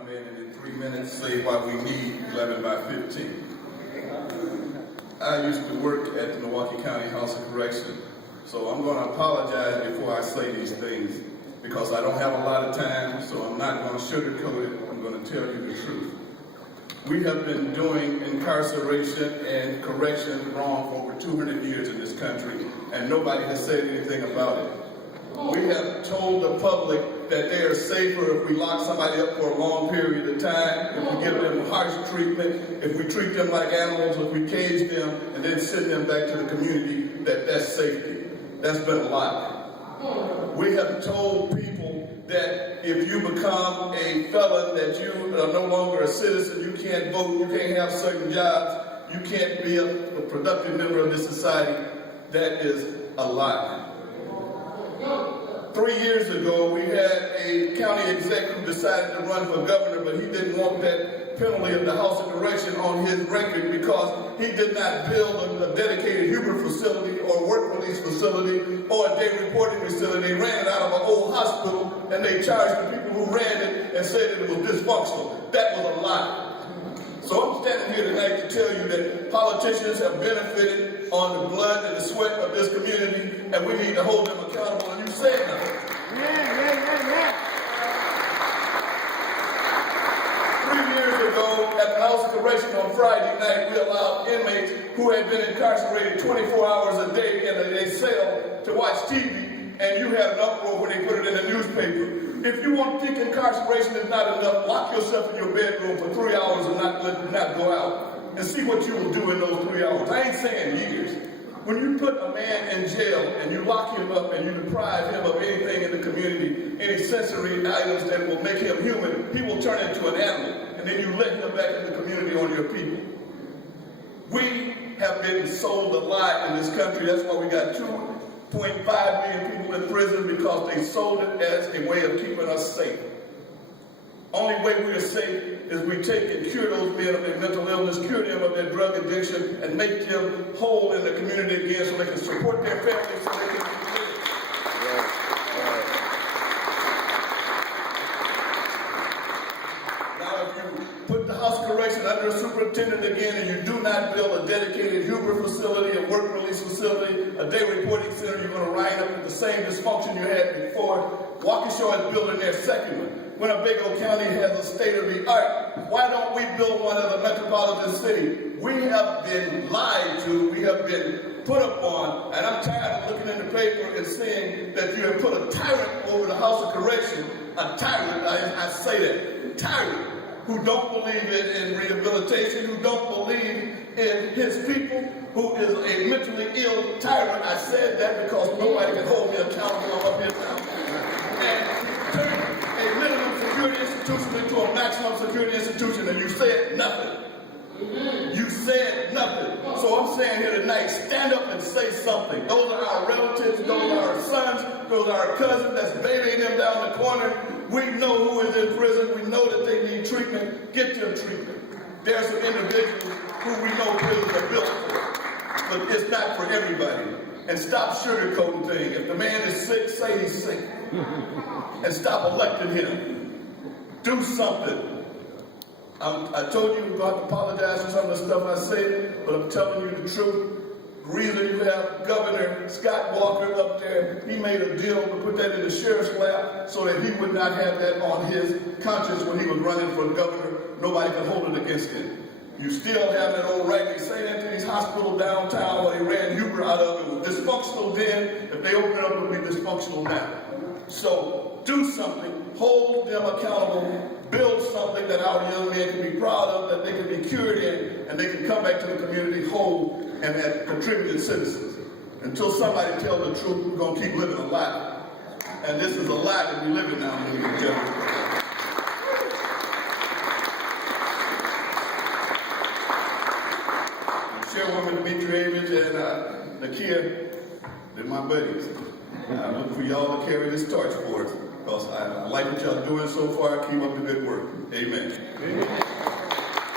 come in and in 3 minutes say why we need 11 by 15. I used to work at the Milwaukee County House of Correction, so I'm going to apologize before I say these things because I don't have a lot of time, so I'm not going to sugarcoat it. I'm going to tell you the truth. We have been doing incarceration and correction wrong for over 200 years in this country, and nobody has said anything about it. We have told the public that they are safer if we lock somebody up for a long period of time, if we give them harsh treatment, if we treat them like animals, if we cage them and then send them back to the community, that's safety. That's been a lie. We have told people that if you become a felon, that you are no longer a citizen, you can't vote, you can't have certain jobs, you can't be a productive member of this society. That is a lie. 3 years ago, we had a county exec who decided to run for governor, but he didn't want that penalty of the House of Correction on his record because he did not build a dedicated Huber facility or work release facility or a day reporting facility. They ran it out of an old hospital, and they charged the people who ran it and said that it was dysfunctional. That was a lie. So I'm standing here tonight to tell you that politicians have benefited on the blood and the sweat of this community, and we need to hold them accountable, and you said nothing. Yeah. 3 years ago, at the House of Correction on Friday night, we allowed inmates who had been incarcerated 24 hours a day in a cell to watch TV, and you had an uproar when they put it in the newspaper. If you want to think incarceration is not enough, lock yourself in your bedroom for 3 hours and not go out and see what you will do in those 3 hours. I ain't saying years. When you put a man in jail and you lock him up and you deprive him of anything in the community, any sensory items that will make him human, he will turn into an animal, and then you let him back in the community on your people. We have been sold a lie in this country. That's why we got 2.5 million people in prison, because they sold it as a way of keeping us safe. Only way we are safe is we take and cure those men of their mental illness, cure them of their drug addiction, and make them whole in the community again so they can support their families, so they can be living. Now, if you put the House of Correction under a superintendent again and you do not build a dedicated Huber facility, a work release facility, a day reporting center, you're going to wind up with the same dysfunction you had before. Waukesha is building their second one. Winnebago County has a state-of-the-art. Why don't we build one as a metropolitan city? We have been lied to, we have been put upon, and I'm tired of looking in the paper and seeing that you have put a tyrant over the House of Correction, a tyrant, I say that, tyrant, who don't believe in rehabilitation, who don't believe in his people, who is a mentally ill tyrant. I said that because nobody can hold me accountable. I'm up here now. And turn a minimum security institution into a maximum security institution, and you said nothing. You said nothing. So I'm saying here tonight, stand up and say something. Those are our relatives, those are our sons, those are our cousins that's babying them down the corner. We know who is in prison. We know that they need treatment. Get them treatment. There are some individuals who we know prisons are built for, but it's not for everybody. And stop sugarcoating things. If the man is sick, say he's sick. And stop electing him. Do something. I told you we're going to apologize for some of the stuff I said, but I'm telling you the truth. The reason you have Governor Scott Walker up there, he made a deal to put that in the sheriff's lap so that he would not have that on his conscience when he was running for governor. Nobody could hold it against him. You still have that old Raggedy St. Anthony's Hospital downtown where they ran Huber out of. It was dysfunctional then. If they open it up, it will be dysfunctional now. So do something. Hold them accountable. Build something that our young men can be proud of, that they can be cured in, and they can come back to the community whole and as contributing citizens. Until somebody tells the truth, we're going to keep living a lie. And this is a lie that we live in now, ladies and gentlemen. Chairwoman Dimitrievich and Nakia, they're my buddies. I look for y'all to carry this torch for us, because I like what y'all doing so far. Keep up the good work. Amen.